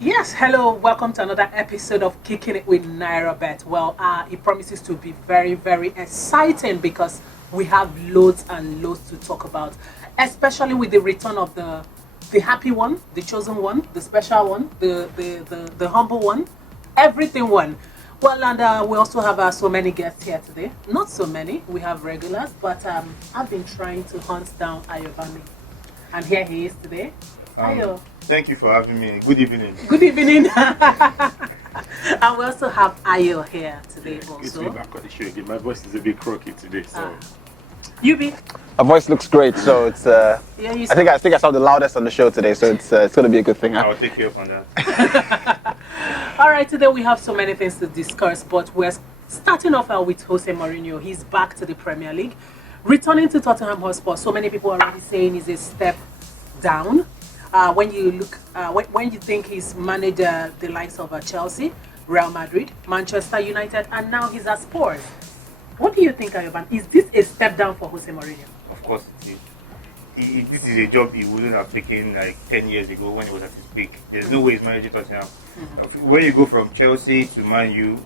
Yes, hello, welcome to another episode of Kicking It with NairaBet. Well, it promises to be very, very exciting because we have loads and loads to talk about, especially with the return of the happy one, the chosen one, the special one, the humble one, everything one. Well, and we also have so many guests here today. Not so many, we have regulars, but I've been trying to hunt down Ayobami. And here he is today. Ayo. Thank you for having me. Good evening. Good evening. And we also have Ayo here today also. Good to be back on the show again. My voice is a bit croaky today, so. Yubi. Our voice looks great, so it's. Yeah, you I think I sound the loudest on the show today, so it's going to be a good thing. I will take care of on that. All right, today we have so many things to discuss, but we're starting off with Jose Mourinho. He's back to the Premier League, returning to Tottenham Hotspur. So many people are already saying he's a step down. When you look, when you think he's managed the likes of Chelsea, Real Madrid, Manchester United, and now he's at Spurs. What do you think, Ayoban? Is this a step down for Jose Mourinho? Of course it is. This is a job he wouldn't have taken like 10 years ago when he was at his peak. There's no way he's managing Tottenham. When you go from Chelsea to Man U,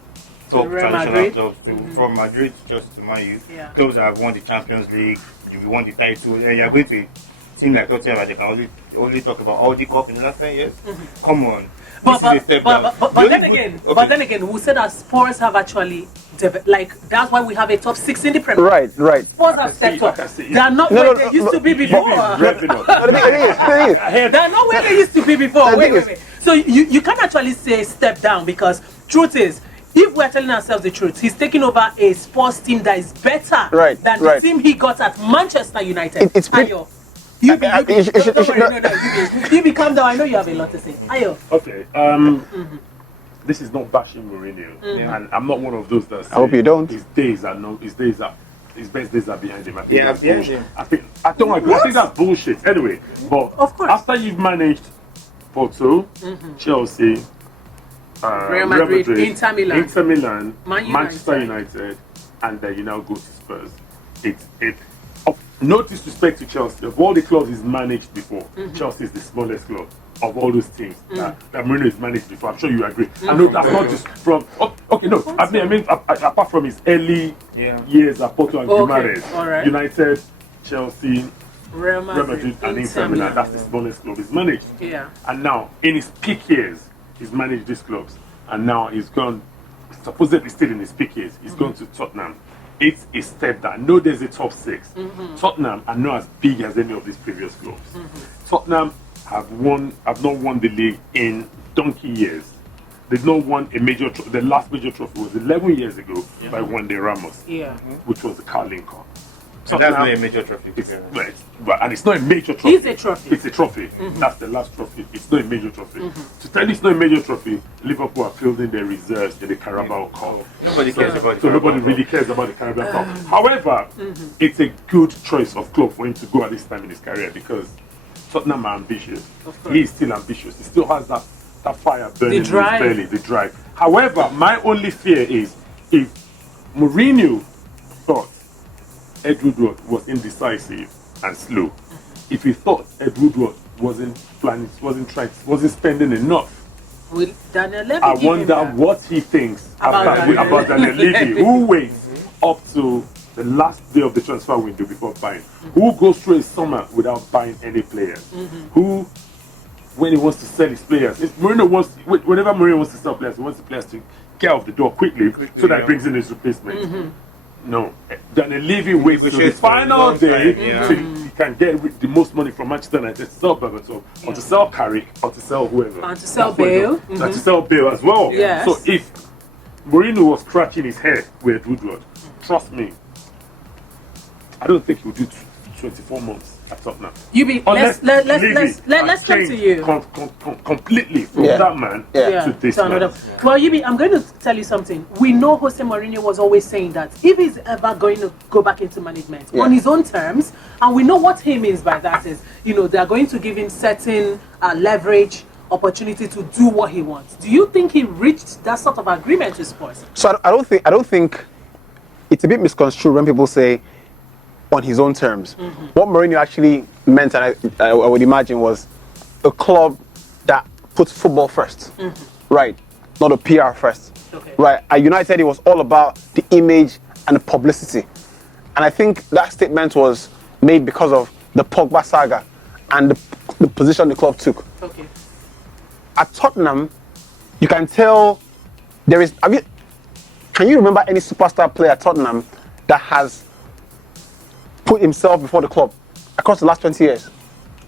top traditional clubs, from Madrid to Chelsea to Man U, clubs that have won the Champions League, you won the title, and you're going to a team like Tottenham that they can only talk about Audi Cup in the last 10 years. Come on, this is a step down. But then again, we said that Spurs have actually that's why we have a top 6 in the Premier League. Right. Spurs have stepped up. They are not where they used to be before. They are not where they used to be before. Wait. So you can't actually say step down, because truth is, if we're telling ourselves the truth, he's taking over a sports team that is better than the team he got at Manchester United. Ayo. You calm down. I know you have a lot to say. Ayo. Okay. This is not bashing Mourinho, and I'm not one of those that say I hope you don't. His best days are behind him. Behind him. I don't agree. I think that's bullshit. Anyway, but of course, after you've managed Porto, Chelsea, Real Madrid, Inter Milan, Manchester United, and then you now go to Spurs. No disrespect to Chelsea, of all the clubs he's managed before, Chelsea is the smallest club of all those teams that Mourinho has managed before. I'm sure you agree. I know that's not just from. Okay, no. I mean, apart from his early years at Porto and Guimaraes, United, Chelsea, Real Madrid, and Inter Milan, that's the smallest club he's managed. And now, in his peak years, he's managed these clubs, and now he's gone. Supposedly still in his peak years, he's gone to Tottenham. It's a step down. No, there's a top 6. Tottenham are not as big as any of these previous clubs. Tottenham have not won the league in donkey years. They've not won a major trophy. The last major trophy was 11 years ago by Juan Ramos, which was the Carling Cup. And that's not a major trophy, to be honest. And it's not a major trophy. It's a trophy. It's a trophy. That's the last trophy. It's not a major trophy. To tell you it's not a major trophy, Liverpool are fielding their reserves in the Carabao Cup. Nobody cares about the Carabao Cup. Nobody really cares about the Carabao Cup. However, it's a good choice of club for him to go at this time in his career, because Tottenham are ambitious. He is still ambitious. He still has that fire burning in his belly, the drive. However, my only fear is if Mourinho thought Ed Woodward was indecisive and slow, if he thought Ed Woodward wasn't planning, wasn't spending enough, I wonder what he thinks about Daniel Levy, who waits up to the last day of the transfer window before buying, who goes through a summer without buying any players, who, when he wants to sell his players, whenever Mourinho wants to sell players, he wants the players to get off the door quickly so that he brings in his replacement. No, Daniel Levy waits to the final day so he can get the most money from Manchester United to sell Berbatov, or to sell Carrick, or to sell whoever. And to sell Bale. To sell Bale as well. Yes. So if Mourinho was scratching his head with Woodward, trust me, I don't think he would do 24 months at Tottenham. Let's come to you. Completely from that man to this man. Well, Yubi, I'm going to tell you something. We know Jose Mourinho was always saying that if he's ever going to go back into management on his own terms, and we know what he means by that is, they are going to give him certain leverage, opportunity to do what he wants. Do you think he reached that sort of agreement with Spurs? So I don't think it's a bit misconstrued when people say on his own terms. What Mourinho actually meant, and I would imagine, was a club that puts football first, right? Not the PR first, right? At United, it was all about the image and the publicity, and I think that statement was made because of the Pogba saga and the position the club took. Okay. At Tottenham, you can tell there is. Can you remember any superstar player at Tottenham that has put himself before the club across the last 20 years?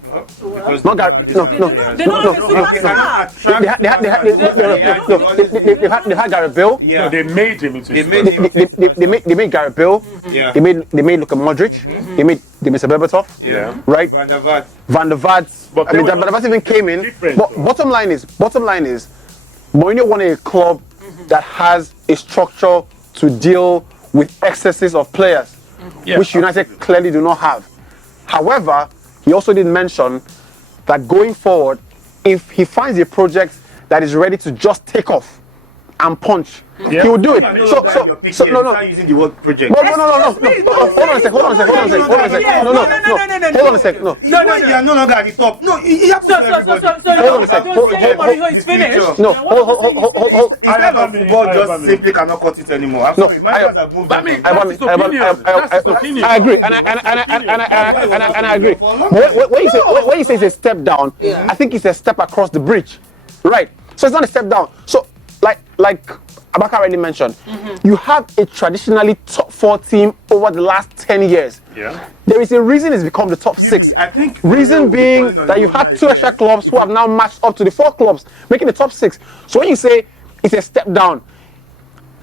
Well, because they don't have this kind of players. They cannot attract superstars. The ones that they had, they always leave. They've had Gareth Bale. Yeah. They made him into They made him into a superstar. They made Gareth Bale. Yeah. They made Luka Modric. They made Berbatov. Yeah. Right. Van der Vaart. Van der Vaart. But I mean, Van der Vaart even came in. But bottom line is, Mourinho wanted a club that has a structure to deal with excesses of players, which United clearly do not have. However, he also did mention that going forward, if he finds a project that is ready to just take off and punch, he will do it. You are no longer in your peak years. You start using the word project. No. Hold on a second. When you are no longer at the top, no, it happens to everybody. It's talking about project, the future. Instead of football, just simply cannot cut it anymore. I'm sorry, managers have moved on from that. I agree, and that's why it was out of the job for a long time. When you say it's a step down, I think it's a step across the bridge, right? So it's not a step down. So like Abaka already mentioned, you have a traditionally top 4 team over the last 10 years. Yeah. There is a reason it's become the top 6. I think reason being that you have 2 extra clubs who have now matched up to the 4 clubs, making the top 6. So when you say it's a step down,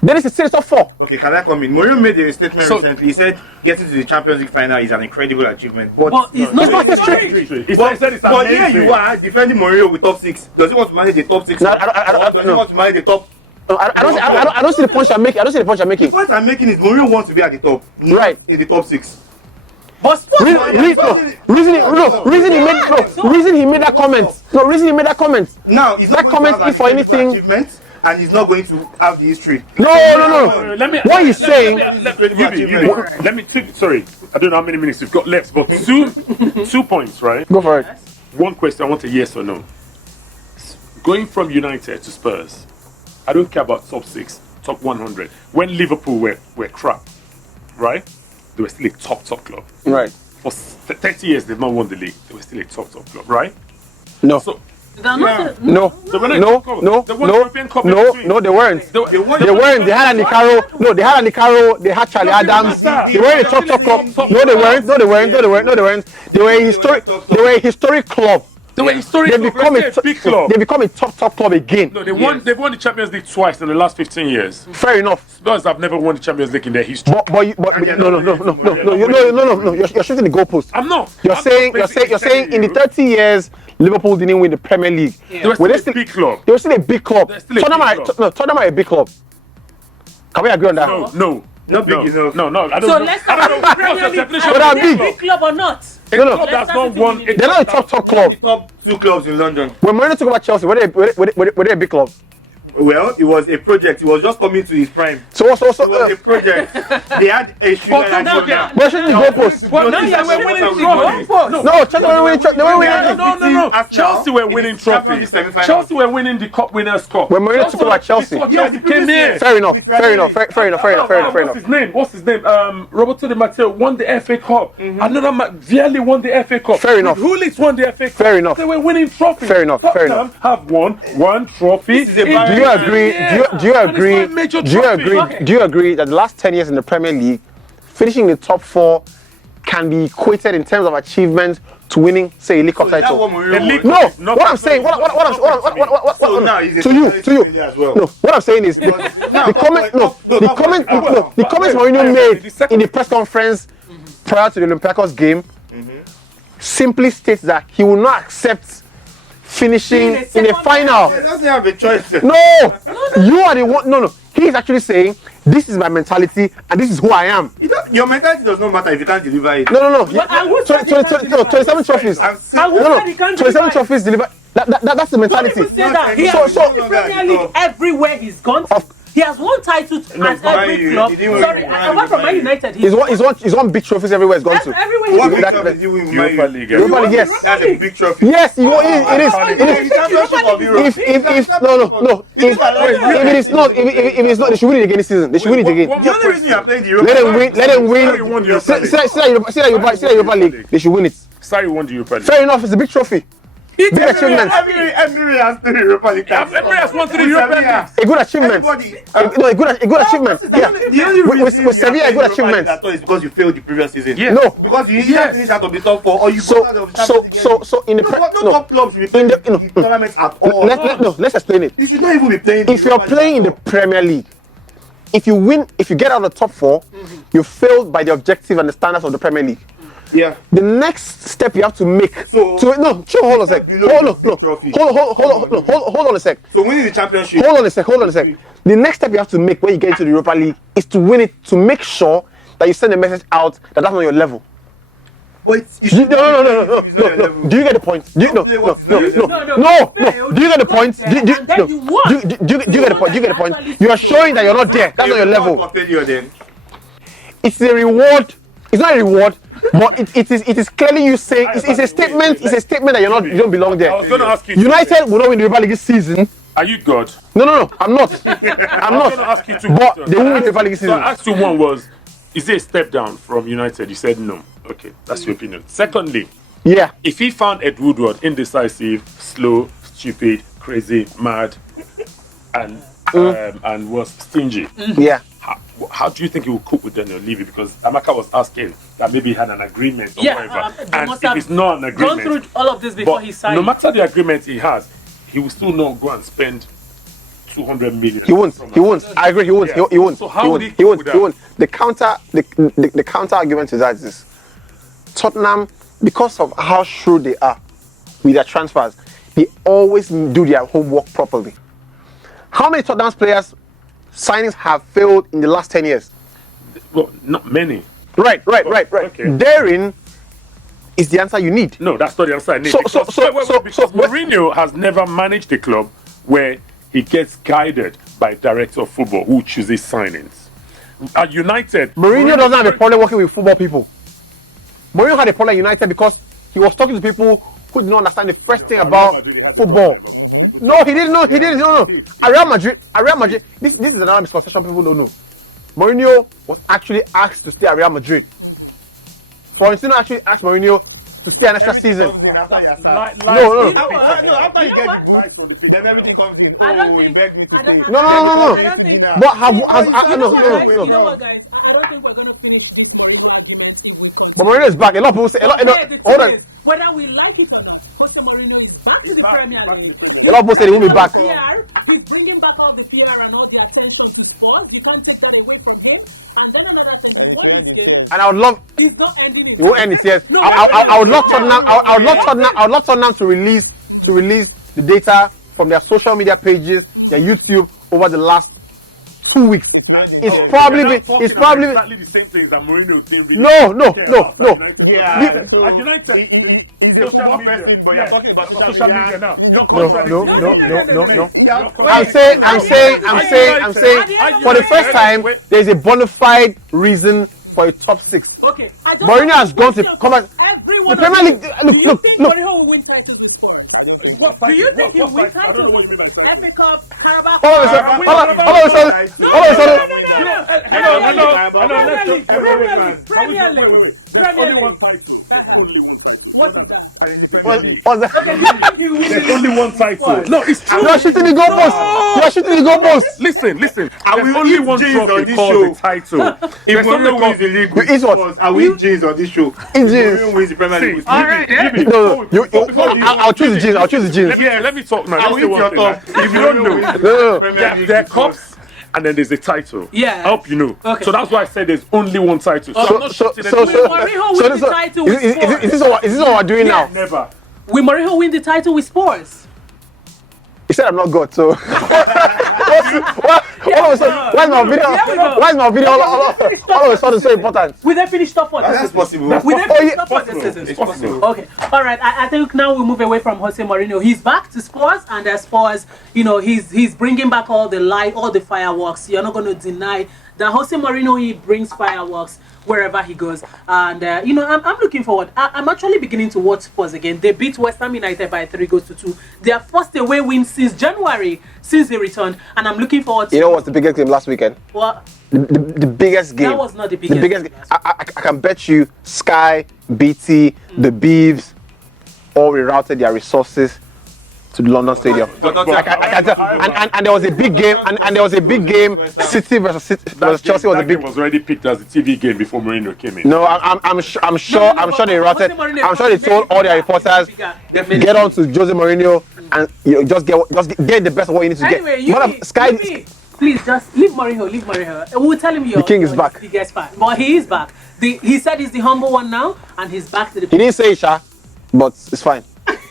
then it's a top 4. Okay, can I come in? Mourinho made a statement recently. He said getting to the Champions League final is an incredible achievement, but it's not winning history. But here you are defending Mourinho with top 6. Does he want to manage the top 6 or does he want to manage the top? I don't see the point I'm making. The point I'm making is Mourinho wants to be at the top, not in the top 6. Reason he made that comment. Now he's not going to have an incredible achievement, and he's not going to have the history. No. What you say? Somebody's incredible achievement. Let me sorry, I don't know how many minutes we've got left, but 2 points, right? Go for it. One question, I want a yes or no. Going from United to Spurs, I don't care about top 6, top 100. When Liverpool were crap, right? They were still a top club. Right. For 30 years, they've not won the league. They were still a top club, right? No. So, No, they weren't. They weren't. They had Anikaro. No, they had Anikaro. They had Charlie Adams. They were a top club. No, they weren't. They were a historic club. They were historic. They become a top club again. No, they've won the Champions League twice in the last 15 years. Fair enough. Spurs have never won the Champions League in their history. No. You're shooting the goalpost. I'm not. You're saying in the 30 years Liverpool didn't win the Premier League. They were still a big club. They were still a big club. Tottenham are a big club. Can we agree on that? No. Not big enough. No. I don't So know. let's talk about Premier League. Are they a big club or not? No. They're not a top club. Not the top 2 clubs in London. When Mourinho talk about Chelsea, were they a big club? Well, it was a project. He was just coming to his prime. So what's also it was a project. They had a sugar daddy on that. But shouldn't That was to blow things out of water with money. Chelsea were winning trophies. Chelsea were winning the Cup Winners' Cup. When Mourinho talk about Chelsea, yeah, the previous year. Fair enough. What's his name? Roberto Di Matteo won the FA Cup. Another Vialli won the FA Cup. Fair enough. Gullit won the FA Cup. Fair enough. They were winning trophies. Fair enough. Tottenham have won 1 trophy. Do you agree that the last 10 years in the Premier League, finishing in the top 4 can be equated in terms of achievement to winning, say, a league cup title? No, what I'm saying, so now he's a totality failure as well. No, what I'm saying is because the comments Mourinho made in the press conference prior to the Olympiacos game simply states that he will not accept finishing in a final. But he doesn't have a choice. No, you are the one. No. He's actually saying this is my mentality and this is who I am. Your mentality does not matter if you can't deliver it. No. But I would say 27 trophies. I'm saying 27 trophies delivered. That's the mentality. Don't even say that. He has no longer Premier League everywhere he's gone to. He has won titles at every club. Sorry, apart from Man United, he's won big trophies everywhere he's gone to. Everywhere. What big trophy did you win with Europa League. Europa League, yes. That's a big trophy. Yes, it is. It's like the championship of Europe. If it is not, they should win it again this season. They should win it again. The only reason you are playing the Europa Let them win. See that Europa League. They should win it. Sarri won the Europa League. Fair enough, it's a big trophy. Big achievement. Every has to the Europa League. Every has won 3 Europa Leagues. A good achievement. Everybody. No, a good achievement. The only reason with you are Sevilla, a playing good Europa League achievement. at all is because you failed the previous season. Yeah. No, Because you either finish out of the top 4 or you go out of the Champions League. So in the No top club should be playing the tournaments at all. Let's explain it. You should not even be playing the If Europa you're League playing in at the all. Premier League, if you get out of the top 4, you failed by the objective and the standards of the Premier League. Yeah. The next step you have to make. So, hold on a step sec. below Hold your on, big trophy. Hold on a sec. So winning the championship. Hold on a sec. is big. The next step you have to make when you get into the Europa League is to win it, to make sure that you send a message out that that's not your level. But you should not be playing if it's not your level. Do you get the point? Don't play what is not your level. No. Do you get the point? Do you get the point? You are showing that you're not there. That's not your level. For failure, then. It's a reward. It's not a reward, but it is clearly you saying it's a statement. It's a statement that you don't belong there. I was going to ask you. United will not win the Europa League this season. Are you God? No, I'm not. I'm not. But they won't win the Europa League this So season. I asked you one was, is it a step down from United? You said no. Okay, that's your opinion. Secondly, Yeah. if he found Ed Woodward indecisive, slow, stupid, crazy, mad, and was stingy, Yeah. how do you think he will cope with Daniel Levy? Because Amaka was asking that maybe he had an agreement or whatever. They And must if have it's not an gone agreement, through all of this before but he signed. no matter the agreement he has, he will still not go and spend 200 million. He won't. I agree. He won't. Yeah. He won't. So how would he He cope won't. with He that? won't. The counter argument to that is this: Tottenham, because of how shrewd they are with their transfers, they always do their homework properly. How many Tottenham players signings have failed in the last 10 years? Well, not many. Right. Okay. Therein is the answer you need. No, that's not the answer I need. So- because, so- wait, so- because so- Mourinho has never managed a club where he gets guided by a director of football who chooses signings. At United, Mourinho doesn't have a problem working with football people. Mourinho had a problem at United because he was talking to people who did not understand the first thing Real about Madrid, he had the football. problem of people No, talking- he didn't know. Yeah, He didn't. No. he did. At Real Madrid. This is another misconception people don't know. Mourinho was actually asked to stay at Real Madrid. Florentino actually asked Mourinho to stay at Everything season. comes in after you are sacked. No, After you get the boots, then everything comes in. Oh, he begged me to stay. No, Then he called me to dinner. But have- See, has- you know has- what, anyway, you know bro. what, guys? I don't think we're going to finish this Mourinho argument if we But continue. Mourinho is back. A lot of people say. But hey, the thing is, whether we like it or not, Jose Mourinho is back to He's the back, Premier he's back to League. the Premier He's League. People say he bringing will be all back the PR. He's bringing back all the PR and all the attention to Spurs. You can't take that away from him. And then another thing, And he it's won end his in game. tears. And I would love. He's not ending in It will end this year. No, I would love There's Tottenham. only one way I would love Tottenham to release the data from their social media pages, their YouTube over the last 2 weeks. It's end in It's tears. probably We're now it's talking about probably exactly the same things that Mourinho didn't really No, care about at United. Yeah, At so United, he's a social football media. person, but you're Yeah. talking about social Social media. media now. You come on, no. leave it. You're I'm contradicting. saying, At the end of for the the first day- time there's a bona fide reason for a top 6. Okay, I just Mourinho have has one gone to question come for back- every one The of Premier you. League- Do you look, think look. Mourinho will win titles with Spurs? I don't think so. What's Do you titles? think he'll What's win titles? titles? I don't know what you mean by titles. FA Cup, Carabao Hold on, Cup. sir, Win hold on, the hold on, Carabao hold on. title. Hold on, I hold on. can win that. I can win the Carabao Cup. Emery can. Premier League. Wait. There's Premier only one League. title. There's only one title. What is that? And it's the Premier League. Okay, do you think he'll win the There's league only one with title. Spurs? No, it's true. You are shooting the goalpost. You are shooting the goalpost. Listen. I will There's only eat one jeans trophy on this called show. the title. If There's only Mourinho wins the league with You eat what? Spurs, I will eat jeans on this show. If jeans. Mourinho wins the Premier League with Spurs. All right, yeah. No, I'll choose the jeans. I'll choose the jeans. Yes. Let me talk now. I will Let's eat say your one thing, top. right? If You don't Mourinho know. wins No. the Premier There League are with Spurs. cups, and then there's a title. Yeah. I hope you know. Okay. So that's why I said there's only one title. So I'm not shooting Will Mourinho win the title with Spurs? Is this what we're doing now? Never. Will Mourinho win the title with Spurs? He said I'm not God, so. Why is my video? Why is my video all of a sudden so important? Will they finish top 4? That's possible. Will they finish top 4 this season? It's possible. Okay. All right. I think now we move away from Jose Mourinho. He's back to Spurs, and Spurs, he's bringing back all the light, all the fireworks. You're not going to deny that Jose Mourinho, he brings fireworks wherever he goes. And, I'm looking forward. I'm actually beginning to watch Spurs again. They beat West Ham United by 3-2. Their first away win since January, since he returned. And I'm looking forward to... You know what's the biggest game last weekend? What? The biggest game. That was not the biggest game. I can bet you Sky, BT, the Beavs all rerouted their resources to the London Stadium. And there was a big game. And there was a big game. City versus Chelsea was a big. Was already picked as the TV game before Mourinho came in. No, I'm sure they routed. I'm sure they told all their reporters get on to Jose Mourinho and just get the best of what you need to get. Anyway, Sky. Please just leave Mourinho. We'll tell him the king is back. He gets back. But he is back. He said he's the humble one now, and he's back to the. He didn't say it, Sha, but it's fine.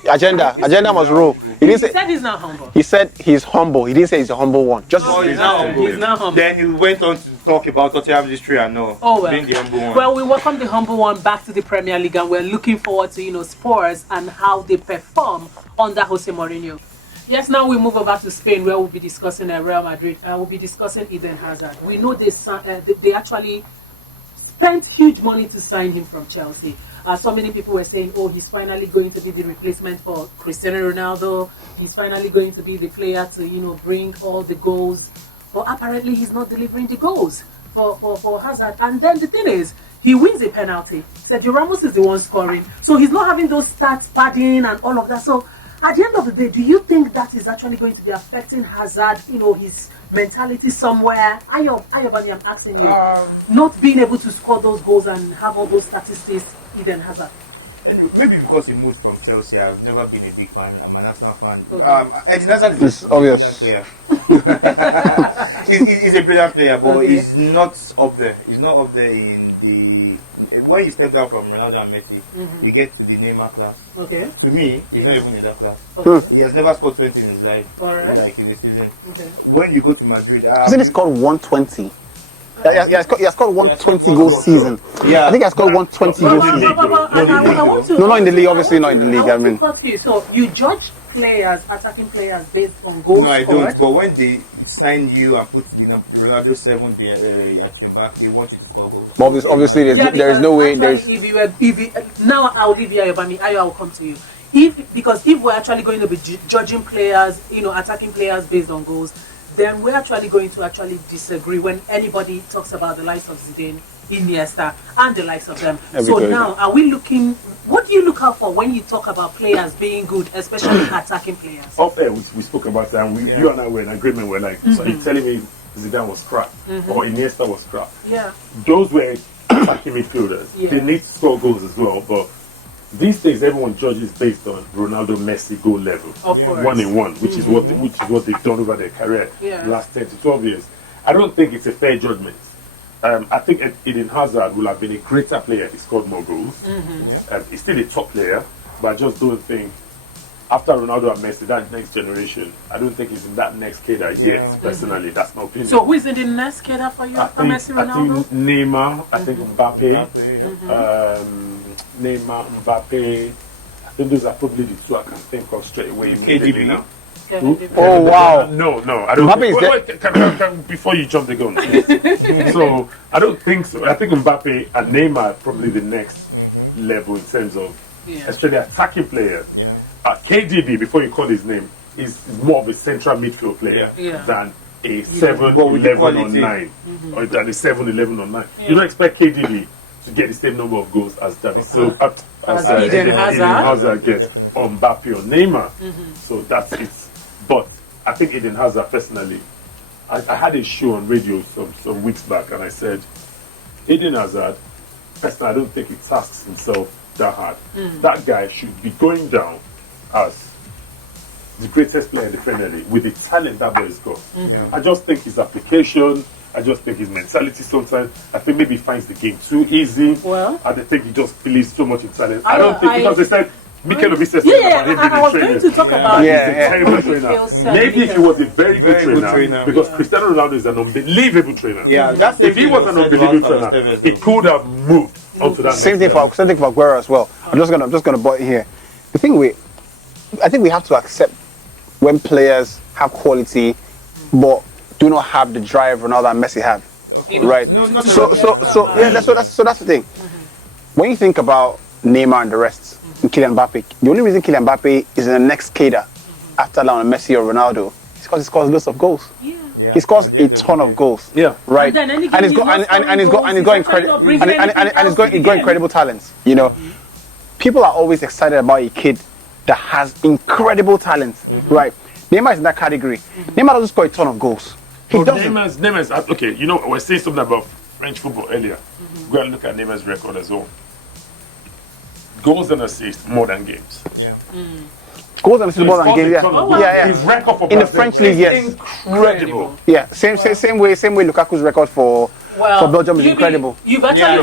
Agenda must rule. He said he's not humble. He said he's humble. He didn't say he's a humble one. He's not humble. Then he went on to talk about Tottenham's history and bring the humble one. Well, we welcome the humble one back to the Premier League, and we're looking forward to Spurs and how they perform under Jose Mourinho. Yes, now we move over to Spain, where we'll be discussing Real Madrid, and we'll be discussing Eden Hazard. We know they actually spent huge money to sign him from Chelsea. So many people were saying, oh, he's finally going to be the replacement for Cristiano Ronaldo. He's finally going to be the player to, bring all the goals. But apparently he's not delivering the goals for Hazard. And then the thing is, he wins a penalty. Sergio Ramos is the one scoring. So he's not having those stats padding and all of that. So at the end of the day, do you think that is actually going to be affecting Hazard, his mentality somewhere? Ayobami, I'm asking you, not being able to score those goals and have all those statistics, Eden Hazard? And maybe because he moved from Chelsea, I've never been a big fan. I'm an Arsenal fan. Eden Hazard is a brilliant player. he's a brilliant player, but he's not up there. He's not up there in the... When you step down from Ronaldo and Messi, you get to the Neymar class. Okay. To me, he's not even in that class. Okay. He has never scored 20 in his life, like in the season. Okay. When you go to Madrid... Hasn't he scored 120? He has scored 120 goals season. Yeah, I think he has scored 120 in the league though. No, not in the league, obviously not in the league. I want to cut you. So you judge players, attacking players, based on goals? No, I don't. But when they sign you and put the Ronaldo 7 at your back, they want you to score goals. Obviously, there is no way. Actually, now I'll leave you, Ayobami. I will come to you. Because if we're actually going to be judging players, attacking players based on goals, then we're actually going to disagree when anybody talks about the likes of Zidane, Iniesta, and the likes of them. So now, are we looking? What do you look out for when you talk about players being good, especially attacking players? Off air, we spoke about that, and you and I were in agreement. We're like, so you're telling me Zidane was crap or Iniesta was crap? Yeah. Those were attacking midfielders. Yeah. They need to score goals as well, but these days everyone judges based on Ronaldo, Messi goal level, 1-in-1, which is what they've done over their career the last 10 to 12 years. I don't think it's a fair judgment. I think Eden Hazard will have been a greater player if he scored more goals. He's still a top player, but I just don't think after Ronaldo and Messi, that next generation, I don't think he's in that next cadre yet. Personally, that's my opinion. So who is in the next cadre for you after Messi, Ronaldo? I think Neymar. I think Mbappe. Neymar, Mbappe. I think those are probably the two I can think of straight away. KDB now. Oh wow! No, I don't. Wait, before you jump the gun, please. So I don't think so. I think Mbappe and Neymar are probably the next level in terms of actually attacking players. KDB, before you call his name, is more of a central midfield player than a 7, 11 or 9, or than a 7, 11 or 9. You don't expect KDB to get the same number of goals as that. Of course. As Eden Hazard gets, or Mbappe or Neymar. So that's it. But I think Eden Hazard personally, I had a show on radio some weeks back, and I said, Eden Hazard, personally, I don't think he tasks himself that hard. That guy should be going down as the greatest player in the Premier League with the talent that boy has got. I just think his application, I just think his mentality sometimes, I think maybe he finds the game too easy. Well, I think he just believes so much in talent. I don't think, because they said Mikel Obi said Yeah, something about him and I being was a going to trainer. talk about He's a terrible what he trainer. feels, Maybe if he was a very good trainer, because Cristiano Ronaldo is an unbelievable trainer. Yeah, that's if he was an unbelievable trainer, he could have moved onto that. Same thing for Aguero as well. I'm just gonna butt in here. The thing I think we have to accept when players have quality, but do not have the drive Ronaldo and Messi have. Of course. Right. No, not everybody can have that. So that's the thing. When you think about Neymar and the rest, and Kylian Mbappe, the only reason Kylian Mbappe is in the next cadre after Lionel Messi or Ronaldo is because he scores lots of goals. Yeah. He scores a ton of goals. Yeah. Right. And then And he's got incredible talents. You know, people are always excited about a kid that has incredible talent. Right. Neymar is in that category. Neymar doesn't score a ton of goals. Neymar's okay. You know, we're saying something about French football earlier. We're going to look at Neymar's record as well. Goals and assists more than games. Yeah. Goals and assists more than games. His record for Brazil is incredible. Yeah, same way Lukaku's record for Belgium is incredible. You've actually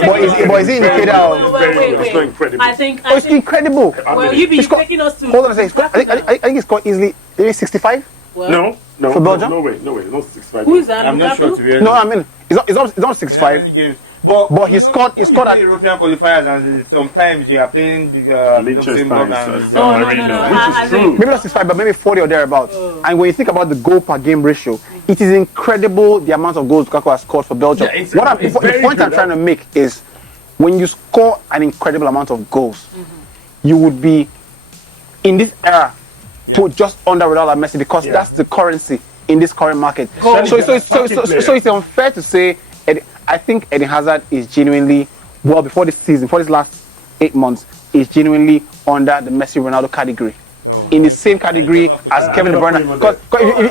incredible. I think it's incredible. Well, you've taken us to. Hold on a second. I think it's called easily maybe 65. No, no way, not 65. Who is that? I'm not sure to be honest. No, I mean it's not 65. In how many games? But he you scored. When you play European qualifiers and sometimes you are playing the Luxembourg and which is true. Maybe not 65, but maybe 40 or thereabouts. And when you think about the goal per game ratio, it is incredible the amount of goals Lukaku has scored for Belgium. The point I'm trying to make is when you score an incredible amount of goals, you would be in this era to just under Ronaldo and Messi because that's the currency in this current market. So it's unfair to say. I think Eden Hazard is genuinely, well, before this season, for this last 8 months, is genuinely under the Messi Ronaldo category. In the same category as Kevin De Bruyne.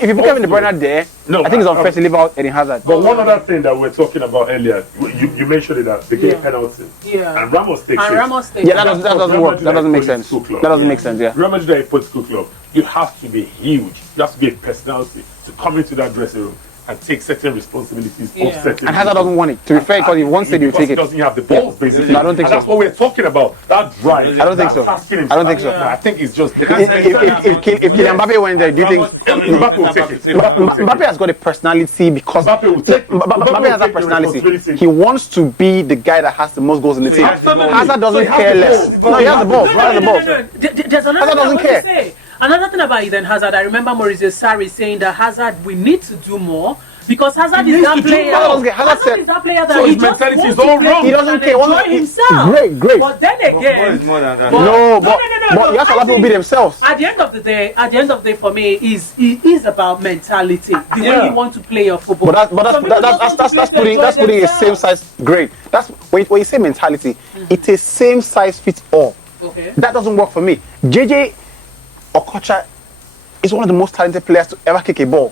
If you put Kevin De Bruyne there, I think it's unfair to leave out Eden Hazard. But one other thing that we're talking about earlier, you mentioned it, that they get a penalty. And Ramos takes it. Yeah, that doesn't make sense. That doesn't make sense, yeah. Real Madrid are a political club. You have to be huge. You have to be a personality to come into that dressing room and take certain responsibilities of certain. And Hazard doesn't want it. To be fair, because he wants it, you take it. He doesn't have the balls, basically. I don't think that's what we're talking about. That drive. That's asking himself. I don't think so. I think it's just. If Mbappe went there, Ramos is coming from centre back to take penalty. Mbappe has got a personality because Mbappe will take. Mbappe has a personality. He wants to be the guy that has the most goals in the team. Hazard doesn't care less. No. There's another thing I want to say. Another thing about Eden Hazard, I remember Maurizio Sarri saying that Hazard, we need to do more because Hazard is that player. Hazard is that player that he just wants to play football and enjoy himself. Great. But then again, but football is more than that. No. You have to beat themselves. At the end of the day, for me, it is about mentality. The way you want to play your football. Some people just want to play to enjoy themselves. A same size. Great. That's when you say mentality. It's a same size fits all. Okay. That doesn't work for me. JJ Okocha is one of the most talented players to ever kick a ball.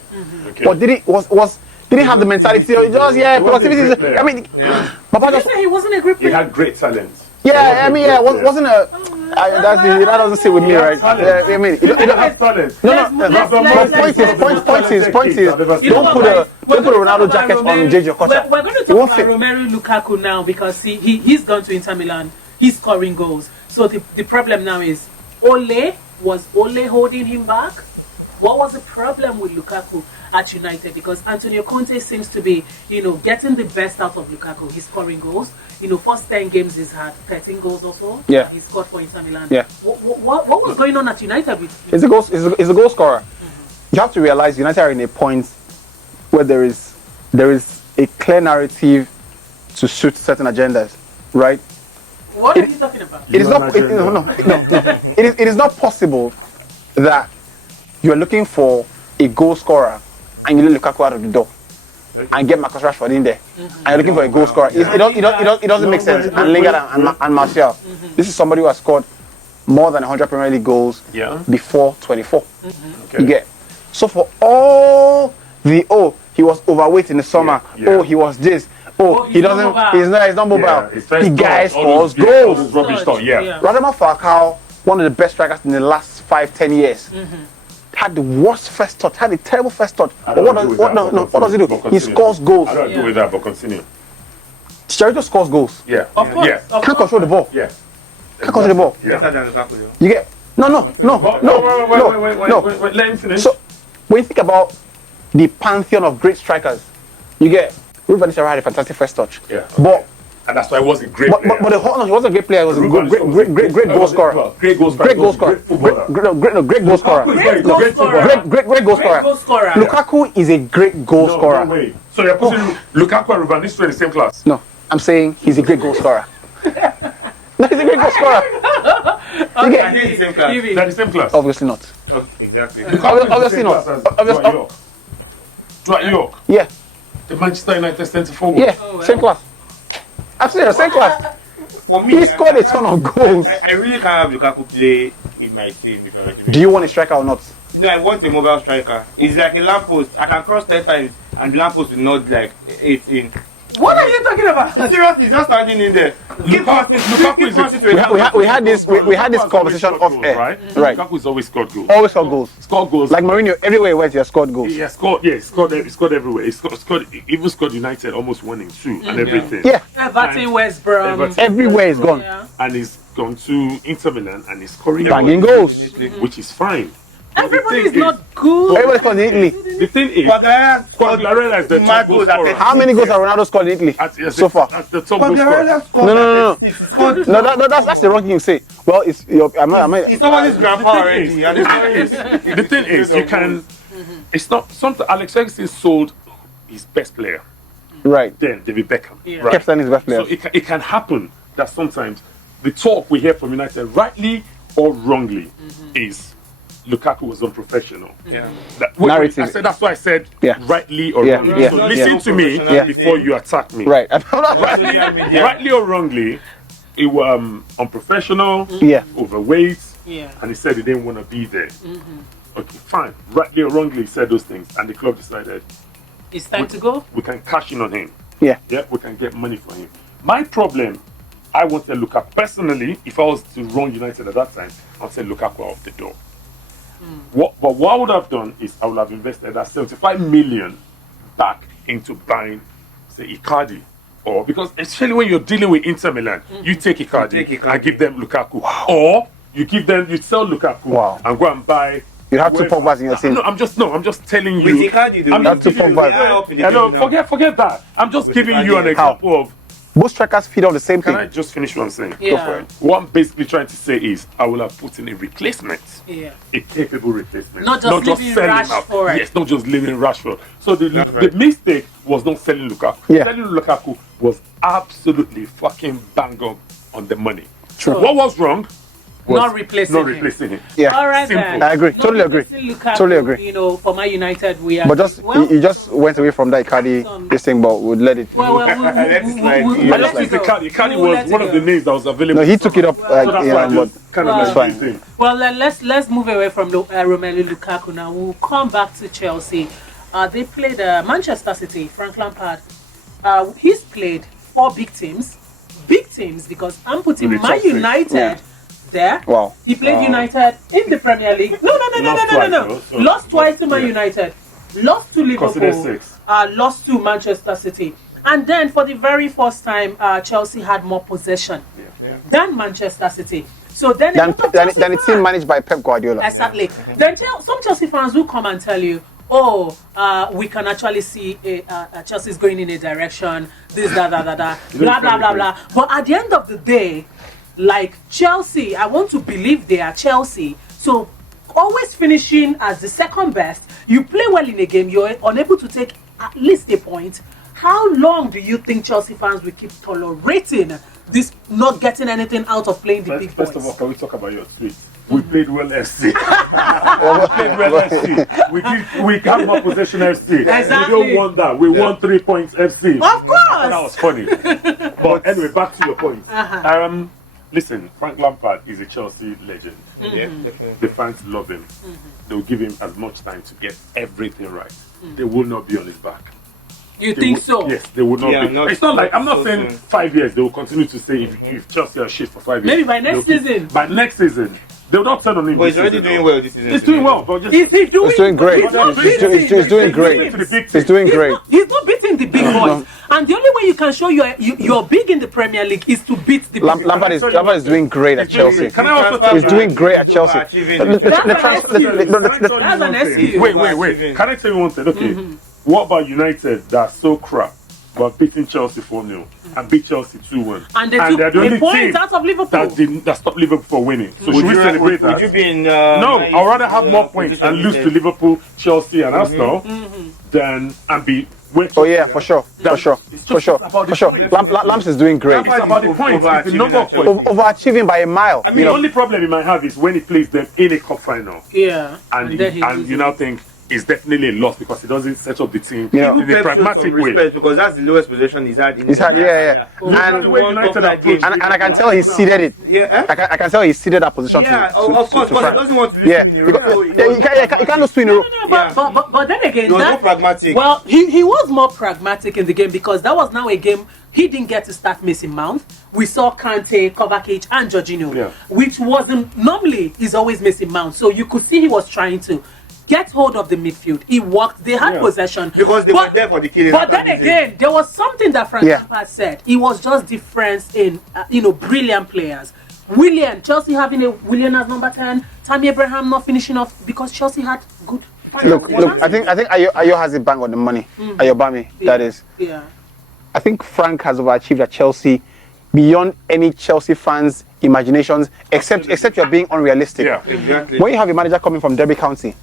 But did he have the mentality? I mean, did you say he wasn't a great player? He had great talent. Wasn't a. That doesn't sit with you, right? I mean, you have talent. Point is, you know what, guys? We're going to talk about Romelu Lukaku now because he's gone to Inter Milan. He's scoring goals. So the problem now is was Ole holding him back? What was the problem with Lukaku at United? Because Antonio Conte seems to be, getting the best out of Lukaku. He's scoring goals. First 10 games he's had 13 goals or so. Yeah. He scored for Inter Milan. Yeah. What was going on at United? He's a goal scorer. You have to realize United are in a point where there is a clear narrative to suit certain agendas, right? What are you talking about? It is not possible that you are looking for a goal scorer and you let Lukaku out of the door and get Marcus Rashford in there and you're looking for a goal scorer. It doesn't make sense. And Lingard and Martial. This is somebody who has scored more than 100 Premier League goals before 24. You get. So for all the he was overweight in the summer. He was this. He's not mobile. The guy scores goals. Radamel Falcao, one of the best strikers in the last 5-10 years, had the worst first touch, had a terrible first touch. What does he do? He scores goals. I don't agree with that, but continue. Chicharito scores goals. Yeah. Can't control the ball. Yeah. Can't control the ball. Better than Lukaku, yeah. You get no. Wait, let him finish. So when you think about the pantheon of great strikers, you get Ruben Van Nistelrooy had a fantastic first touch. Yeah. But and that's why he was a great player. But the whole he wasn't a great player. He was a great goal scorer. Great goal scorer. Great footballer. Great goal scorer. Great goal scorer. Great goal scorer. Lukaku is a great goal scorer. No way. So you're putting Lukaku and Ruben Van Nistelrooy in the same class? No, I'm saying he's a great goal scorer. No, he's a great goal scorer. Are they in the same class? They're the same class. Obviously not. Okay, exactly. Obviously not. Dwight York. Yeah. The Manchester United centre forward. Yeah. Same class. Absolutely, same class. For me, He scored a ton of goals. I really can't have Lukaku play in my team if I were to be. Do you want a striker or not? No, I want a mobile striker. It's like a lamppost. I can cross 10 times and the lamppost will not like 18. What are you talking about? Seriously, he's just standing in there. Keep crossing to a lamppost. We had this conversation off air. Right? Lukaku's always scored goals. Always scored goals. Scored goals. Like Mourinho, everywhere he went, he has scored goals. He scored everywhere. He even scored United, almost winning 2 and everything. Yeah. Everton, West Brom. Everywhere he's gone. Yeah. And he's gone to Inter Milan and he's scoring Banging goals, goals. which is fine. Everybody is thing not is- good. Everybody scored in Italy. The thing is, Quagliarella scored Quagliarella is the mad top goals goal at scorer. 36. How many goals have Ronaldo scored in Italy so far? That's the top goal scorer. Quagliarella scored No. at 36. He scored. No, that's the wrong thing to say. Well, it's He's somebody's grandpa already, and he's scoring. The thing is, you can. It's not something. Alex Ferguson sold his best player. right. Then David Beckham. Yeah. Right? Kept signing his best So players. it can happen that sometimes the talk we hear from United, rightly or wrongly, is Lukaku was unprofessional. Yeah. Narrative. I said that's why I said Yeah. rightly or Yeah. wrongly. It did not Listen show to me professionalism. before you attack me. Right. On social media. Rightly or wrongly, he was unprofessional, Yeah. overweight, Yeah. and he said he didn't want to be there. Okay, fine. Rightly or wrongly, he said those things, and the club decided It's time to go. we can cash in on him. Yeah. Yeah, we can get money for him. My problem, I wanted Lukaku personally. If I was to run United at that time, I'd say Lukaku out of the door. But what I would have done is I would have invested that 75 million back into buying, say, Icardi. Or because especially when you're dealing with Inter Milan, you take Icardi and give them Lukaku. Or you sell Lukaku and go and buy. You have two whoever. Pogbas in your team. No, I'm just telling you. With Icardi, I'm you'll just be giving you high up in the table now. forget that. I'm just With giving Icardi you an and example of. Both strikers feed on the same Can thing. I just finish what I'm saying? Yeah. Go for it. What I'm basically trying to say is I will have put in a replacement. Yeah. A capable replacement. Not just leaving selling out. Rashford. Yes, not just leaving Rashford. So the right. mistake was not selling Lukaku. Yeah. Selling Lukaku was absolutely fucking bang on the money. True. What was wrong? Was Not replacing not him. replacing him. Yeah. All right, Simple. then. I agree. Not Totally agree. replacing Lukaku, Totally agree. You know, for Man United, we are. But just you just went away from that Icardi this thing, but we'll let it. Well, Let's slide. I just think Icardi was one of the names that was available. No, he to took it up. someone. So that's why I but just kind Well, of released him. Well, let's move away from Romelu Lukaku now. We'll come back to Chelsea. They played Manchester City. Frank Lampard. He's played 4 big teams because I'm putting With the Man top 6. United there. Wow. He played United in the Premier League. No. Lost twice to Man United. Lost to Consider Liverpool. 6. Lost to Manchester City. And then for the very first time, Chelsea had more possession Yeah. than Manchester City. So then a lot of Chelsea Then a team fans, managed by Pep Guardiola. exactly. Then some Chelsea fans will come and tell you, oh, we can actually see Chelsea's going in a direction, this, that, blah, blah, blah, blah. But at the end of the day, like Chelsea, I want to believe they are Chelsea. So always finishing as the second best, you play well in a game, you're unable to take at least a point. How long do you think Chelsea fans will keep tolerating this, not getting anything out of playing the big boys? First of all, can we talk about your tweet? We played well FC. We played well FC. We got more possession FC. Exactly. We don't want that. We won 3 points FC. Of course. That was funny. But anyway, back to your point. Listen, Frank Lampard is a Chelsea legend. Yeah, The definitely. fans love him. They will give him as much time to get everything right. They will not be on his back. You They think will- so? Yes, they will not Yeah, be. not- It's not like, I'm not not so saying soon. 5 years. They will continue to say if Chelsea are shit for 5 years. Maybe by next they'll keep- season. By next season. They will not turn on him. But he's this already season. doing well this season. He's to doing me, well, though. but just Is he doing? He's doing great. He's not He's beating doing the doing big great. teams. to the big He's teams. doing great. He's not beating the big boys. And the only way you can show you're big in the Premier League is to beat the big. Lampard is doing great at Chelsea. He's doing great at Chelsea. That's an excuse. Wait. Can I tell you one thing? Okay. What about United that's so crap, but beating Chelsea 4-0 and beat Chelsea 2-1? And they took the points out of Liverpool. That stopped Liverpool from winning. So would you be in no, I'd rather have more points and lose to Liverpool, Chelsea and Arsenal than and be where Chelsea for sure. It's just about the point. Lamps is doing great. Lampard is overachieving at Chelsea. Overachieving by a mile. I mean, the only problem he might have is when he plays them in a cup final. Yeah. And you now think it's definitely a loss because he doesn't set up the team. Even Pep showed some respect because that's the lowest possession he's had in his career. 51 top flight games. And I can tell he seeded it. Yeah. I can tell he seeded that position. Yeah, of course, because he doesn't want to lose two in a row. So he was more pragmatic. No, but then again, he was more pragmatic. Well, he was more pragmatic in the game because that was now a game he didn't get to start Mason Mount. We saw Kante, Kovacic, and Jorginho, which wasn't normally he's always Mason Mount. So you could see he was trying to get hold of the midfield. He walked. They had possession because they were there for the killing. But then again, there was something that Frank Lampard said. It was just difference in brilliant players. Chelsea having a Willian as number 10, Tammy Abraham not finishing off because Chelsea had good. Look, I think Ayo has it bang on the money. Ayobami, that is. Yeah. I think Frank has overachieved at Chelsea beyond any Chelsea fans' imaginations, except you're being unrealistic. Yeah, exactly. When you have a manager coming from Derby County,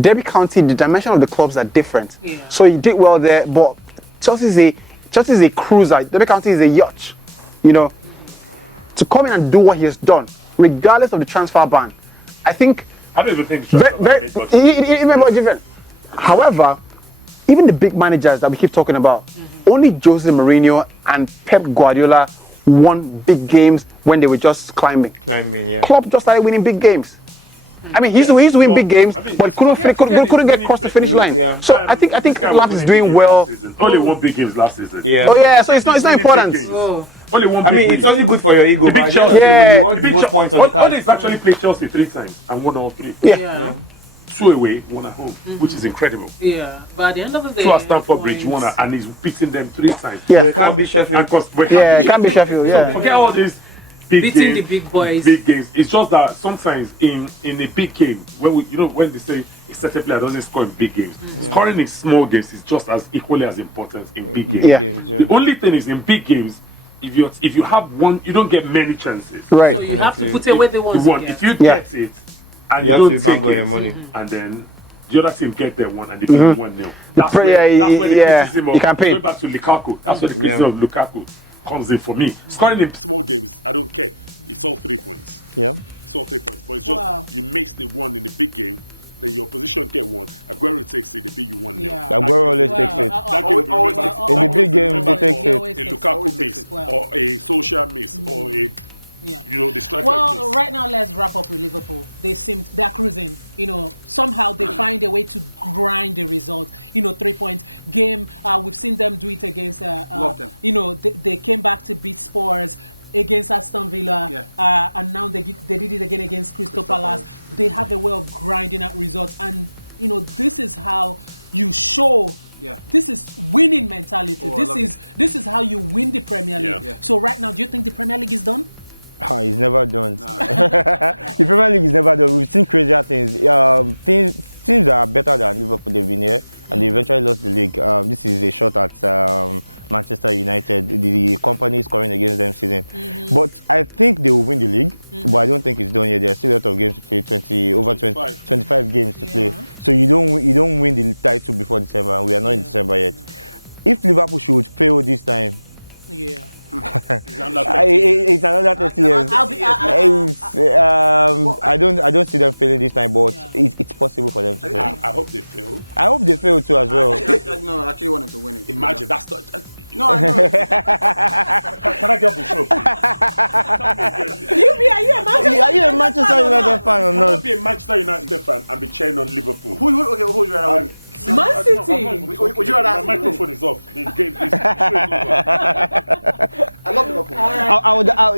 Derby County, the dimension of the clubs are different. Yeah. So he did well there, but Chelsea is a cruiser. Derby County is a yacht. To come in and do what he has done, regardless of the transfer ban, I think. I don't even think the even more different. However, even the big managers that we keep talking about, only Jose Mourinho and Pep Guardiola won big games when they were just climbing. Klopp just started winning big games. I mean, he used to win big games, but couldn't get across the finish line. Yeah. So I think Lampard is doing well. Only won big games last season. Yeah. Oh yeah, so it's not important. Only one. I mean, it's only good for your ego, but you want the most points on the card. He's actually played Chelsea 3 times and won all 3. Yeah. 2 away, 1 at home, which is incredible. Yeah, but at the end of the day, 2 at Stamford Bridge, 1 and he's beating them 3 times. Yeah, they can't be Sheffield. It can't be Sheffield. Yeah. So forget all these beating the big boys. Big games. It's just that sometimes in a big game, when they say a certain player doesn't score in big games, scoring in small games is just as equally as important in big games. The only thing is in big games, if you have one, you don't get many chances. Right. So you have to put away the ones. If you get it and you don't take your money, and then the other team get their one and they beat 1-0. That's where the criticism of going back to Lukaku. That's where the criticism of Lukaku comes in for me. Scoring in small games, I don't care. It's all 3 points. Yeah. It's all 3 points. But it's just you miss the one in the big game, then your opposition get one. Aguero takes it, they beat you 1-0. Yeah. Aguero always takes it. That game will be remembered. In the big games, he takes it. A Lukaku miss or a social miss or a the striker miss. Right now let's wrap up with Liverpool. They're cruising. Somehow they find a way to grind the result. 3 points game. We've seen them do it against. They came back to beat Spurs against Aston Villa, and now they did it again against Crystal Palace. They have a way of grinding out results, and this is how you show. This is winning mentality. This is how you win the Premier League. So right now, do you think the Premier League is done? It's never done. The Premier League is never done. We've seen crazier things. Teams that are better than Liverpool, they've been here, and they eventually lost the league. This is a shot at Manchester United. The company scoring against them season. But I think they will win the league, but I don't think it's done yet. There are still a lot of games to play, 25 games to play. So you don't win the title before December, and we are not in December yet. If Liverpool should fail this time, it's another 30 years. I don't see them failing this time, but it's possible for them to fail. I hope they fail. I hope they fail too as well. No, I actually wanted to win it. Imagine that's not. No, I know. Can I get off the show? Are you a Manchester United fan or I not? will be a Manchester United fan and be cheering on Liverpool. Who would you rather win? Man City. Would you rather? My microphone is off. The game is over. love Liverpool.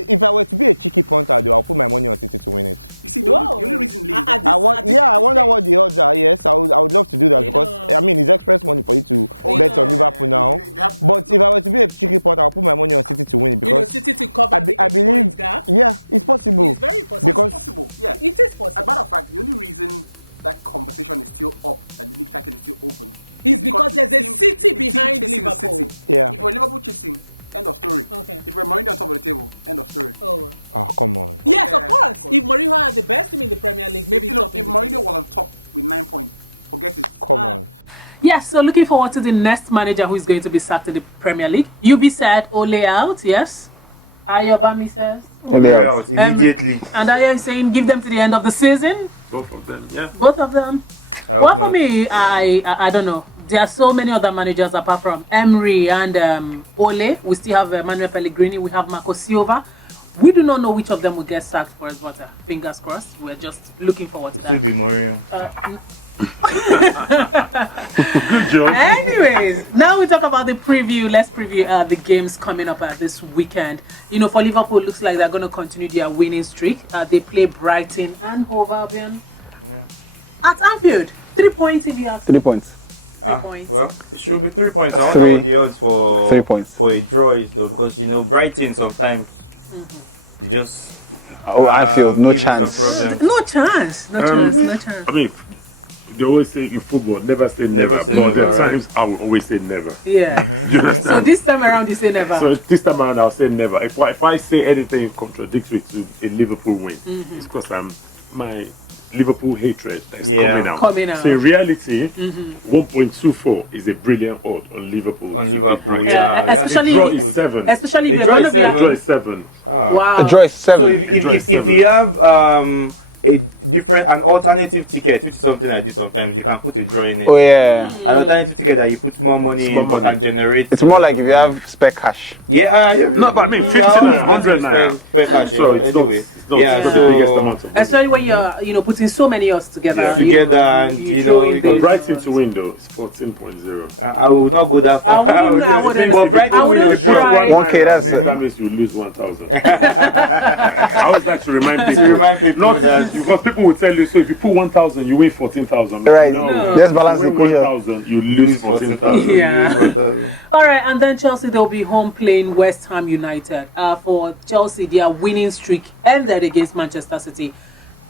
If I were to be a cheeky punter, though, I'll put my money on City to win it. You see, the only reason Lee is I wonder what the odds are. Yes, I would love to do that because I mean it's express money for you to bet on Liverpool now. But if I were to be a cheeky punter, I'll put my money on City to win it because City to cover I believe gap. Yeah, it's possible. It's very possible. Because it's possible. Yeah, it is possible. As a matter of fact, the only reason that conversation is still up, that the league title is still open, is because there's a City behind Liverpool. Yeah. If we're Liverpool chasing, end of story. Okay. If we're Mourinho on top of the table, end of story. Oh come on. yes, of course. If Mourinho had the best team in the Premier League, maybe if Mourinho was on top with 9 points, forget it. Come on. Yes, so looking forward to the next manager who is going to be sacked in the Premier League. UB said Ole out, yes. Ayobami says Ole out immediately. And Ayo is saying give them to the end of the season. Both of them, yeah. Both of them. Well, for me, I don't know. There are so many other managers apart from Emery and Ole. We still have Manuel Pellegrini. We have Marco Silva. We do not know which of them will get sacked for us, but fingers crossed. We're just looking forward to that. Still be Mourinho. Good job. Anyways, now we talk about the preview. Let's preview the games coming up this weekend. You know, for Liverpool, it looks like they're going to continue their winning streak. They play Brighton and Hove Albion at Anfield. 3 points in the Arsenal. 3 points. Points. Well, it should be 3 points. I wonder what the odds for 3 points for a draw is though, because you know Brighton sometimes they just Anfield, no give you some chance. problems. No chance. No chance. I mean, they always say in football, never say never. Never say never, right? Sometimes I will always say never. Yeah. So this time around, you say never. So this time around, I'll say never. If I say anything contradictory to a Liverpool win, it's because my Liverpool hatred is coming out. So in reality, 1.24 is a brilliant odd on Liverpool. On Liverpool, especially draw is 7. Especially a draw is 7. Draw is 7. Wow. The draw is 7. So if you have an alternative ticket, which is something I do sometimes, you can put a draw in it. Oh yeah. An alternative ticket that you put more money in but can generate. It's more like if you have spare cash. Yeah, No, but I mean, you are always better with spare cash anyway. Especially when you're putting so many odds together. And But Brighton to win though is 14.0. I will not go that far. But Brighton win or draw. 1K, that means you lose 1,000. I always like to remind people. That because people will tell you, so if you put 1,000, you win 14,000. Right. No. Yes, balance you win 1,000, you lose 14,000. Yeah. All right, and then Chelsea, they'll be home playing West Ham United. For Chelsea, their winning streak ended against Manchester City.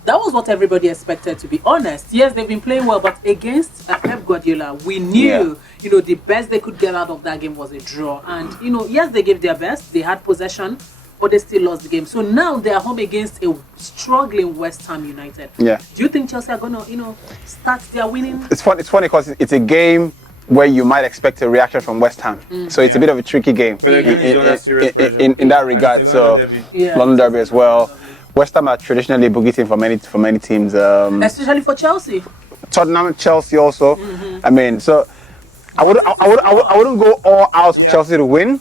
That was what everybody expected, to be honest. Yes, they've been playing well, but against Pep Guardiola, we knew, the best they could get out of that game was a draw. And, yes, they gave their best. They had possession, but they still lost the game. So now they're home against a struggling West Ham United. Yeah. Do you think Chelsea are going to, start their winning? It's funny because it's a game where you might expect a reaction from West Ham. So it's a bit of a tricky game. But again, it's under serious pressure. In that regard. And it's a London derby. Yeah. London derby as well. West Ham are traditionally boogie team for many teams. Especially for Chelsea. Tottenham, Chelsea also. I mean, so I wouldn't go all out to Chelsea to win.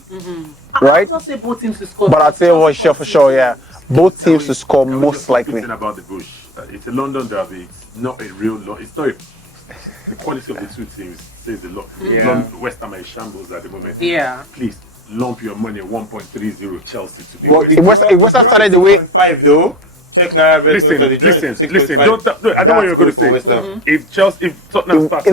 Right? I'll just say both teams to score. But I'd say for sure, yeah. Both teams to score most likely. About the bush. It's a London derby. It's not a real. It's not a quality of the two teams says a lot. West Ham is shambles at the moment. Yeah. Please lump your money 1.30 Chelsea to be. But the draw is 6.5 though. Check NairaBet for the draw is 6.5. That's good for West Ham. If Tottenham starts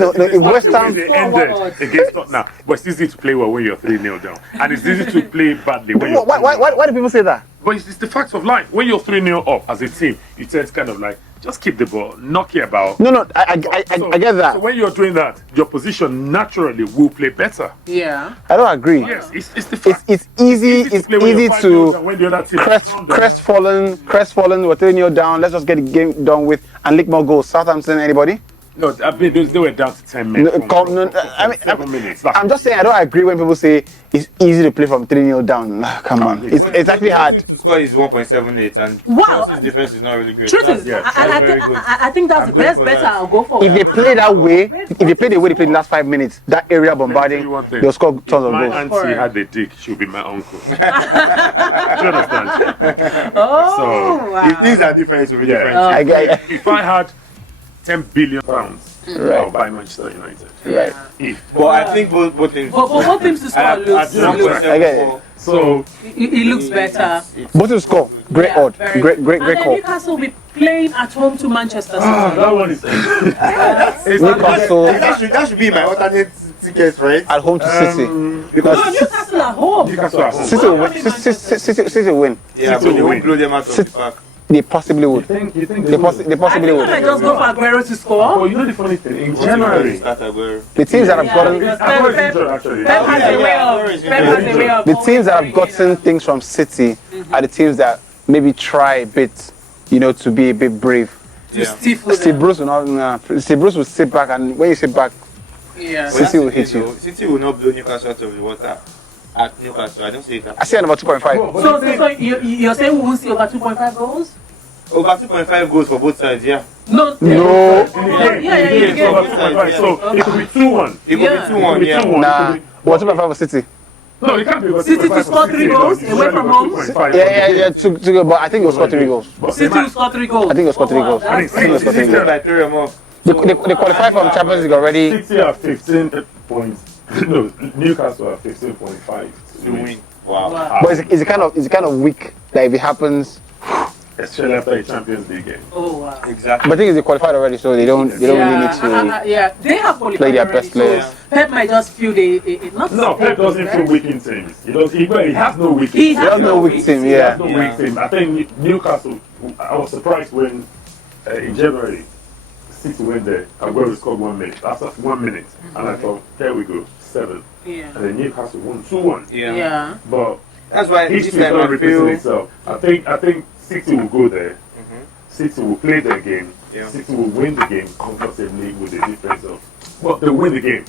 against Tottenham, but it's easy to play well when you're 3-0 down, and it's easy to play badly when you're 3-0 why do people say that? But it's the fact of life. When you're 3-0 up as a team, it's kind of like, just keep the ball, knock it about. No, I get that. So when you're doing that, your position naturally will play better. Yeah. I don't agree. Yes, it's the fact. It's easy to crestfallen. We're 3-0 down. Let's just get the game done with and lick more goals. Southampton, anybody? No, I mean, they were down to 10 minutes. 7 minutes. I'm just saying, I don't agree when people say it's easy to play from 3-0 down. Come on. It's actually hard. Teams to score is 1.78 and Chelsea's defense is not really good. That's very good. I think that's the best bet I'll go for. If they play that way, if they play the way they played the last 5 minutes, that area bombarding, they'll score tons of goals. My auntie had a dick, she'll be my uncle. Do you understand? Oh, if things are different, it will be different. If I had £10 billion I'll buy Manchester United. Yeah. But I think both teams. But both teams to score looks. So it looks better. Both to score. Great odd. Great And then call. Newcastle will be playing at home to Manchester. that one is. That should be my alternate ticket, right? At home to City. Because No, Newcastle at home. Newcastle at home. City win. yeah, but they won't blow them out of the park. They possibly will. You think They they will? possibly I think will. I just go for Aguero to score. But you know the funny thing, in January, The teams that have Yeah, gotten because Aguero is injured actually. Pep has a way of the always teams that have bringing gotten them. things from City are the teams that maybe try a bit, to be a bit brave. to stifle Steve them. Bruce will not. Steve Bruce will sit back, and when you sit back, Yeah. City will hit you. City will not blow Newcastle out of the water at Newcastle. I don't see it. I see about 2.5. No, but So, the so, thing- so you're saying we won't see over 2.5 goals? Over 2.5 goals for both sides, yeah. No. in the game, Yeah, in the game, yeah, so yeah. about 2.5. So it could be 2-1. It could Yeah. be It could 2-1, be yeah. 2-1. Nah, It could be- but 2.5 for City. No, it can't be about City 2.5 to for score City, 3 no, goals it's away right from about home. 2.5. Yeah. To go, but I think we'll score 3 goals. But City the will score 3 goals. I think we'll score 3 wow, goals. that's I think great. City- City led by 3 or more. They qualified for the Champions League already. City are 15 points. No, Newcastle are 15.5 To win. Wow. Wow. But it's a kind of weak that if it happens. Especially after a Champions League game. Oh, wow. Exactly. But I think they qualified already, so they don't really need to. Yeah, they have qualified play their already, best players. so Pep might just feel it's not No, so Pep good, doesn't feel right? weak in teams. He has no weak He team. has no weak team, He yeah. has no weak team. I think Newcastle, I was surprised when in January, City went there, Aguero scored 1 minute. After 1 minute, and I thought, there we go, 7. Yeah. And then Newcastle won 2-1. Yeah. But That's why this history is time not I repeating feel. itself. I think City will go there. City will play their game. Yeah. City will win the game comfortably with the difference of. Well, they win the game.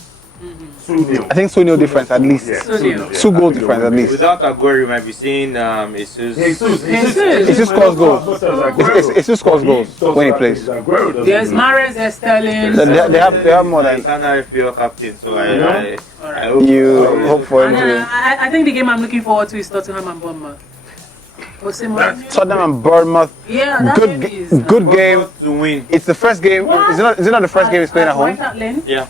2-0. I think 2-0 difference at least. Yeah, 2-0. 2-0. Yeah. 2 I goal think they'll difference win at the game. least. Without Aguero, you might be seeing Jesus scores goals. Jesus scores goals when he plays. Aguero doesn't There's do it. Mahrez, there's Sterling. They have more my than Ghana FPL captain, so You know? I hope you hope for And him. then I think the game I'm looking forward to is Tottenham and Bournemouth. What's the That's- Tottenham and Bournemouth. Yeah, that Good, game is good game. to win. It's the first game. What? Is it not the first game he's playing at White home? Hart Lane. Yeah.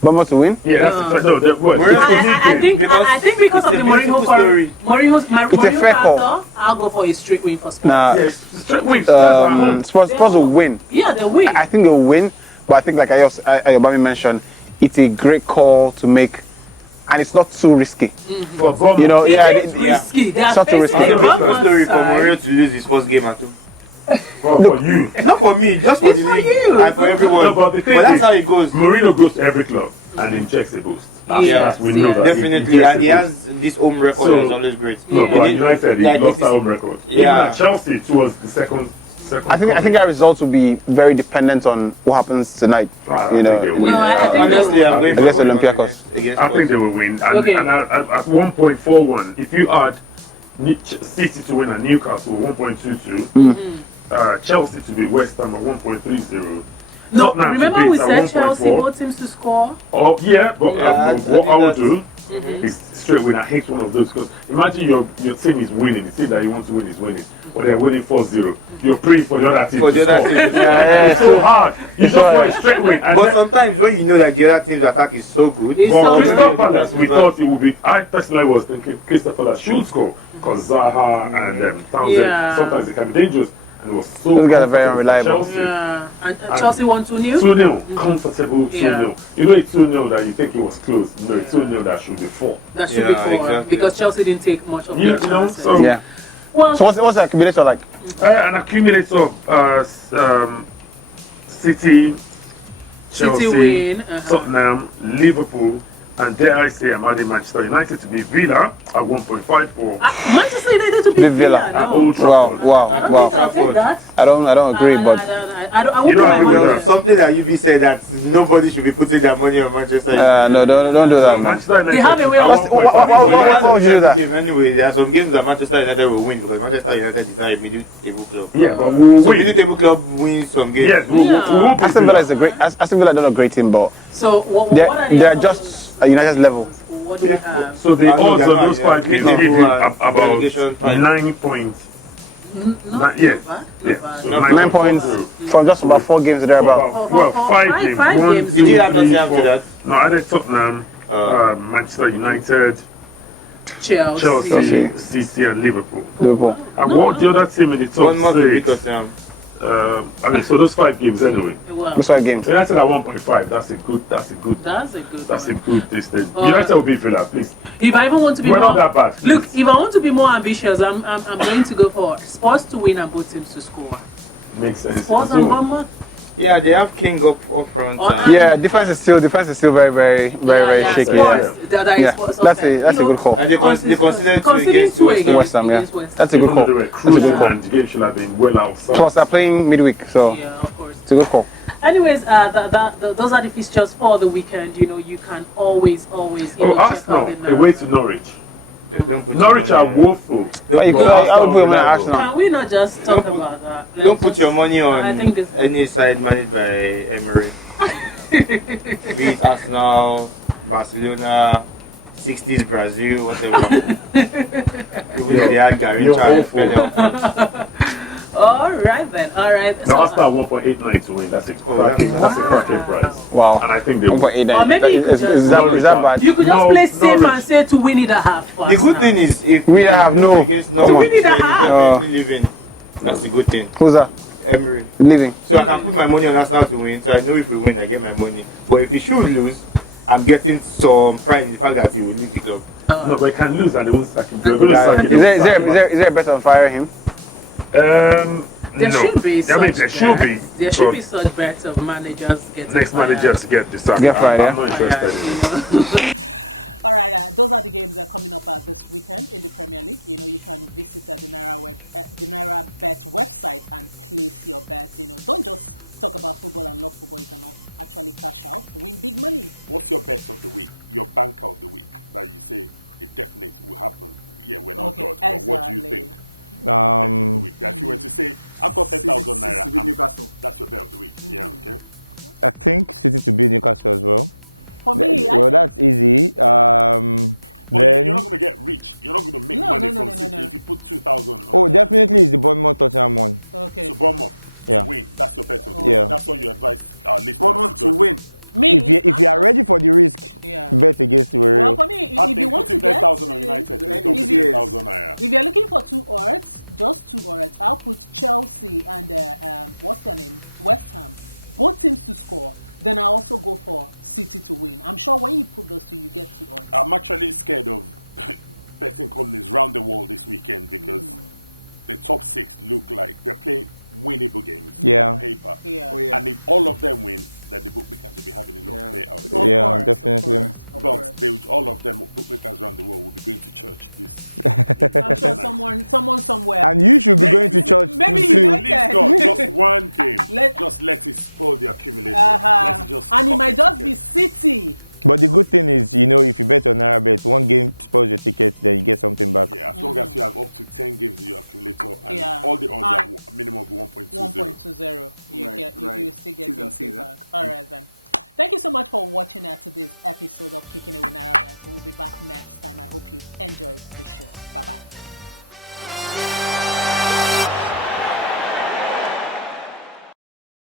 Bournemouth to win. Yeah, that's the first. No, that was. Where- It's a league game. I think because it's of a the beautiful story. Mourinho's It's a fair call. factor, I'll go for a streak win for Spurs. Nah, Yes, straight win. Spurs at home. Spurs will win. Yeah, they win. I think they'll win, but I think like Ayobami mentioned, it's a great call to make, and it's not too risky. For Bournemouth. You know, It yeah, is yeah. risky. They are It's not too facing risky. the It's a beautiful Bournemouth story for side. Mourinho to lose his first game at home. For you. Not for me, just for It's the for league you. and for everyone. No, but the thing that's is- how it goes. Mourinho goes to every club and injects a boost. That's we know Yeah. that. Definitely, and he has this home record So- that's always great. No, but at He- United, he like, lost this our is- home record. Yeah. Even at Chelsea, towards the second. I think our results will be very dependent on what happens tonight. I You know, think they'll win. No, I think Honestly, I'm going for Against Bournemouth Olympiacos. against I think they will win. And, Okay. and at 1.41, if you add City to win and Newcastle 1.22, Chelsea to beat West Ham at 1.30. No, Tottenham to remember beat we at said Chelsea 1.4. both teams to score. Oh yeah, but Yeah, I what think I would that's- do is straight win. I hate one of those because imagine your team is winning. The team that you want to win is winning, but they're winning 4-0. You're praying for the other team For to the score. other team to score. It's so hard. You just want a straight win. And But then, sometimes when you know that the other team's attack is so good, It's but so Crystal good. Palace, we thought it would be. I personally was thinking Crystal Palace should score because Zaha and Townsend Yeah. sometimes they can be dangerous, and it was so Those guys are very comfortable for unreliable. Chelsea. Yeah, and Chelsea won 2-0. 2-0, comfortable 2-0. Yeah. You know, a 2-0 that you think it was close. No, it's 2-0 that should be 4. That should Yeah, be 4 exactly. because Chelsea didn't take much of You the know, chances. so Yeah. Well, So what's the accumulator like? an accumulator of City, Chelsea, win, Tottenham, Liverpool, and dare I say, I'm adding Manchester United to be Villa at 1.54 Manchester United to beat Beat Villa. Villa. at no. Old Wow, Trafford. wow, I don't wow. think I'll take that. I don't agree, but I You won't don't agree buy with it. that? something that UV said that nobody should be putting their money on Manchester United. no, don't do So that. Manchester They United have a way at of- Why- 1.54. why would you do that? Game anyway, there are some games that Manchester United will win because Manchester United is not a mid-table club. Yeah, but we'll So win. mid-table club wins some games. Yes, we won't beat Aston Villa is Villa. a great. Aston Villa done a great team, but So what they're, are the they're odds just at United's level. What do you have? So the I know odds they're on those not, 5 games Liverpool give you and about relegation fight. 9 points. Not Yeah. bad. Yeah. So 9 points 9.40. from just about 4 games there about. Well, 5 games. five 1, games. 2, Did you have 3, Tottenham 4. for that? No, I did Tottenham, Manchester United, Chelsea, City, and Liverpool. Liverpool. And what the other team in the top Bournemouth will beat 6? Tottenham. Okay, so those 5 games anyway. Well, Which 5 games? So United at 1.5. That's a good. that's a good Distance. Oh. United will beat Villa, please. If I even want to be We're more, not that bad. look, Please. if I want to be more ambitious, I'm going to go for Spurs to win and both teams to score. Makes sense. Spurs So, and Bournemouth. Yeah, they have King up front. Yeah, defense is still very shaky. Spurs. Yeah. The other is Yeah, Spurs. that's Okay. a good call. And they considered two Conceding against two West Ham. West Ham, yeah. against West Ham. That's a good even though they call. were cruising and the game should have been well outside. Plus, they're playing midweek, so Yeah, of course. it's a good call. Anyways, those are the fixtures for the weekend. You know, you can always. Oh, check out Arsenal, the away to Norwich. Don't put Norwich your are money on- woeful. Don't You put could- your- I would put my reliable. Arsenal. Can we not just talk Don't put- about that? Don't put your money I on think this- any side managed by Emery. Be it Arsenal, Barcelona, 60s Brazil, whatever. Even if they had Gary You're Charles, awful. Pele up front. All right then. All right. Now Arsenal 1.89 to win. That's a cracking. That's a cracking price. Wow. And I think they will. 1.8. Or maybe you could Is just- that bad? You could just No, play safe Norwich. and say to win it a half. for The good Arsenal. thing is, if We we have lose no- against Norwich, we need a then you half. definitely leaving. That's a good thing. Who's that? Emery. Leaving. So I can put my money on Arsenal to win, so I know if we win, I get my money. But if he should lose, I'm getting some pride in the fact that he will leave the club. No, but they can lose and they won't sack him. They're going to sack him. Is there a bet on firing him? There No. should be. I mean, there should be. There should be but such bets of managers getting next fired. manager to get the sack. Get fired, I'm yeah. not interested in it. All right, those are the games that are coming up this weekend in the Premier League. You know, you can visit the NairaBet website and place your bets. You know, don't just talk about football and love football. You can actually cash out, win big money. What's your bet of the week? Your banker of the week that you say it definitely will happen? Yeah, we're not God, but what do you think? Bet of the week. If you were to say, I've got 10,000 naira, Newcastle. that's your bet of the week. Yeah, okay. I think City to beat Newcastle as well. For me, I Well, think- that's easy. But Then, you're not going to get rich. You're not going to make No, money no, from no, no, City no. if you put 2,000. oh, definitely is the Bournemouth Tottenham one. okay. So Bournemouth Yeah. to win. That's your bet of the Oh. week. Yeah. That's what you advise our listeners Bournemouth to to win. Me, If you are ready for the risk, yeah. bet against the Well, for me, I if you think want to putting get 10,000 on United to the make end up of 10,000 naira. if you're looking for two odds, just two odds, I'll put Chelsea and what's their name, West Ham, both teams to score. Then I also go for City to win. I'm sure when you put those two, you get two odds. I'm actually scared of betting companies around the world this weekend because the top 6 look like they're playing winnable games Yeah. on paper. Yeah. Oh, yeah. And if all of them win, then the bookmakers will be having a lot of payouts. Of Yeah, course, definitely. Of course, of But course. they, all of them, bookmakers around the world, will be going to church this. I'm sure someone somewhere. And you should be going to church maybe too. United. Please God, just one game. Let- Just let it spoil the accumulator. Let it just And it cut might the just be ticket. City. But the good thing is, you know, if you bet on NairaBet, one game spoils your ticket, then you get something back. Yeah, as long as you have up to 10 games in your accumulator and Yeah. all the odds And are a minimum of 1.20. 1.20. You Right, get right. you still get T's your and C's, feedback. All right then. Thank you so much for watching today's episode of Kicking It with NairaBet. We'll be back next time. I hope you enjoyed the show. Bye bye.